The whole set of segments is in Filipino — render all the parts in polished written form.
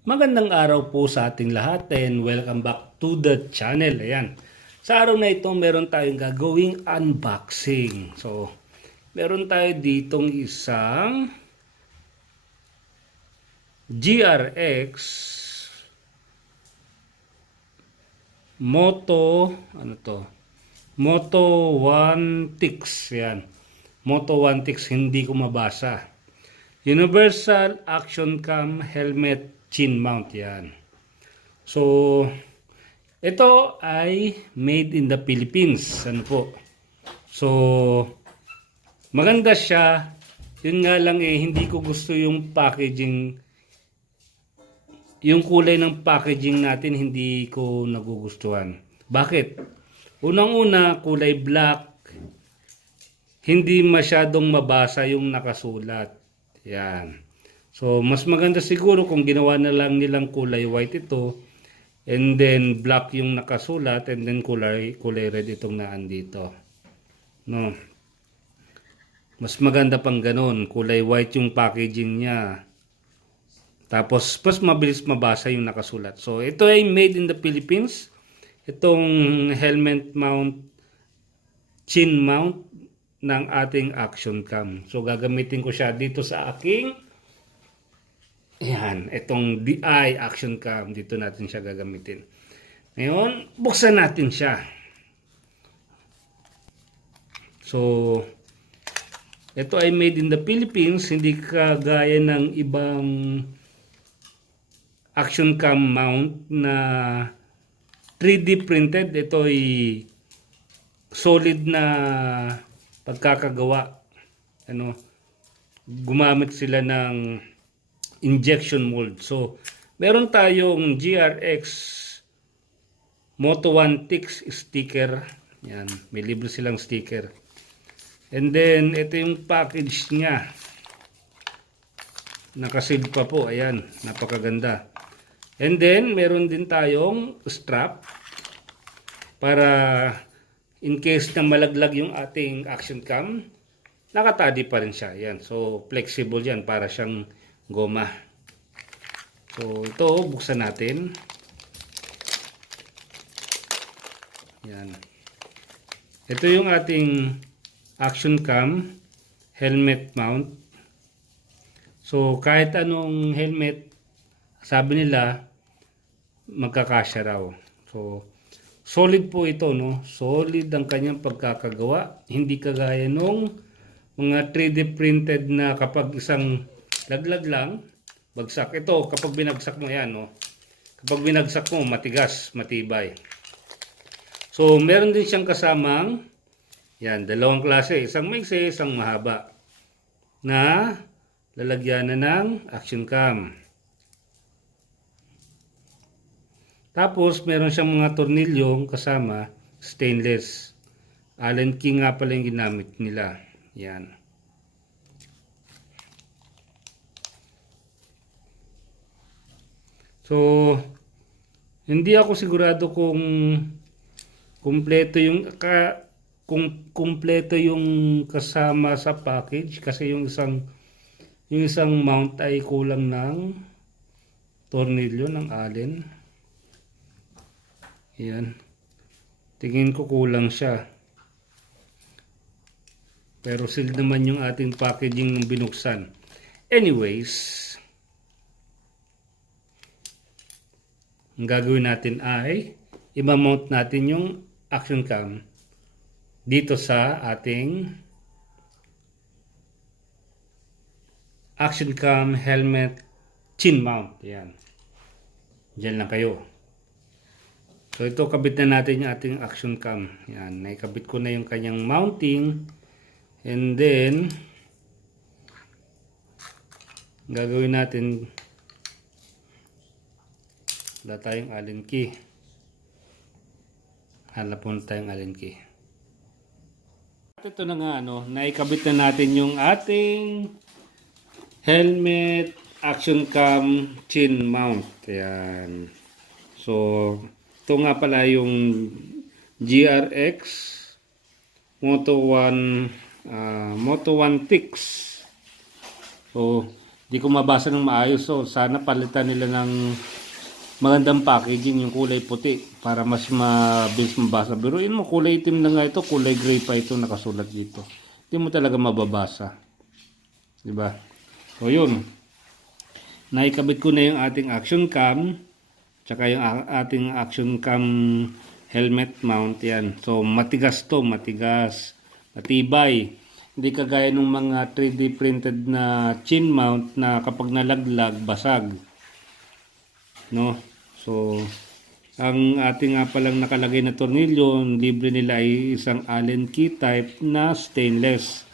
Magandang araw po sa ating lahat and welcome back to the channel. Ayan. Sa araw na ito, meron tayong gagawing unboxing. So, meron tayo ditong isang GRX Moto, ano to? Moto 1 Tix. Ayan. Moto 1 Tix, hindi ko mabasa. Universal Action Cam Helmet Chin Mount. Yan. So, ito ay made in the Philippines. Ano po? So, maganda siya. Yun nga lang hindi ko gusto yung packaging. Yung kulay ng packaging natin hindi ko nagugustuhan. Bakit? Unang-una, kulay black. Hindi masyadong mabasa yung nakasulat. Yan. So, mas maganda siguro kung ginawa na lang nilang kulay white ito. And then, black yung nakasulat. And then, kulay red itong naandito. No. Mas maganda pang ganun. Kulay white yung packaging niya. Tapos, mas mabilis mabasa yung nakasulat. So, ito ay made in the Philippines. Itong helmet mount, chin mount ng ating action cam. So, gagamitin ko siya dito sa aking itong DI action cam. Dito natin siya gagamitin. Ngayon, buksan natin siya. So, ito ay made in the Philippines. Hindi kagaya ng ibang action cam mount na 3D printed. Ito ay solid na pagkakagawa. Gumamit sila ng injection mold. So, meron tayong GRX Moto 1 Tix sticker. Yan, may libre silang sticker. And then, ito yung package niya. Nakaseal pa po. Ayan, napakaganda. And then, meron din tayong strap para in case na malaglag yung ating action cam, nakatadi pa rin siya. Ayan, so flexible yan para siyang goma. So, ito, buksan natin. Yan. Ito yung ating action cam helmet mount. So, kahit anong helmet, sabi nila, magkakasya raw. So, solid po ito, no? Solid ang kanyang pagkakagawa. Hindi kagaya nung mga 3D printed na kapag isang laglag lang, bagsak. Ito, kapag binagsak mo yan, no? Kapag binagsak mo, matigas, matibay. So, meron din siyang kasamang, yan, dalawang klase. Isang maiksi, isang mahaba. Na lalagyanan ng action cam. Tapos, meron siyang mga tornilyong kasama, stainless. Allen key nga pala yung ginamit nila. Yan. So, hindi ako sigurado kung kumpleto yung kasama sa package kasi yung isang mount ay kulang ng tornilyo ng Allen. Yan. Tingin ko kulang siya. Pero sealed naman yung ating packaging ng binuksan. Anyways, ang gagawin natin ay i-mount natin yung action cam dito sa ating action cam helmet chin mount. Yan. Diyan lang kayo. So, ito, kabit na natin yung ating action cam. Yan, naikabit ko na yung kanyang mounting. And then, gagawin natin, wala tayong Allen key. Hanap muna tayong Allen key. At ito na nga, naikabit na natin yung ating helmet action cam chin mount. Yan. So, ito nga pala yung GRX Moto 1 Tix. So, Hindi ko mabasa ng maayos. So, sana palitan nila ng magandang packaging yung kulay puti para mas mabilis mabasa. Biruin mo, kulay itim na nga ito, kulay gray pa ito nakasulat dito. Hindi mo talaga mababasa. Diba? So, yun. Naikabit ko na yung ating action cam. Tsaka yung ating action cam helmet mount yan. So, matigas to, matigas. Matibay. Hindi kagaya ng mga 3D printed na chin mount na kapag nalaglag, basag. No? So, ang ating nga palang nakalagay na tornilyo, libre nila ay isang Allen key type na stainless.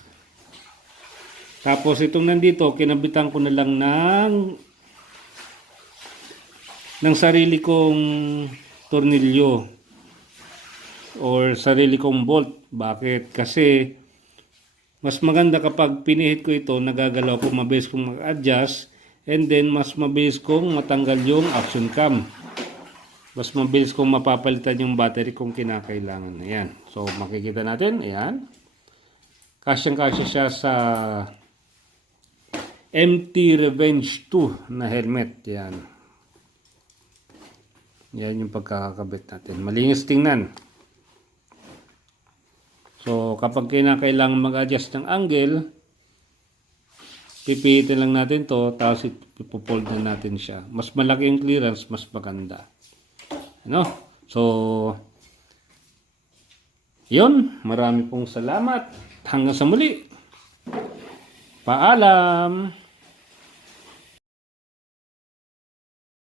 Tapos itong nandito, kinabitan ko na lang ng sarili kong tornilyo or sarili kong bolt. Bakit? Kasi mas maganda kapag pinihit ko ito, nagagalaw ko, mabilis kong mag-adjust, and then mas mabilis kong matanggal yung action cam. Mas mabilis kong mapapalitan yung battery kung kinakailangan. Ayan. So makikita natin, ayan. Kasyang-kasya siya sa MT Revenge 2 na helmet. Yan. Yan yung pagkakabit natin. Malinis tingnan. So, kapag kinakailangan mag-adjust ng angle, pipihitin lang natin to, tapos ipofold na natin siya. Mas malaki yung clearance, mas maganda. Ano? So, yun. Marami pong salamat. Hanggang sa muli. Paalam!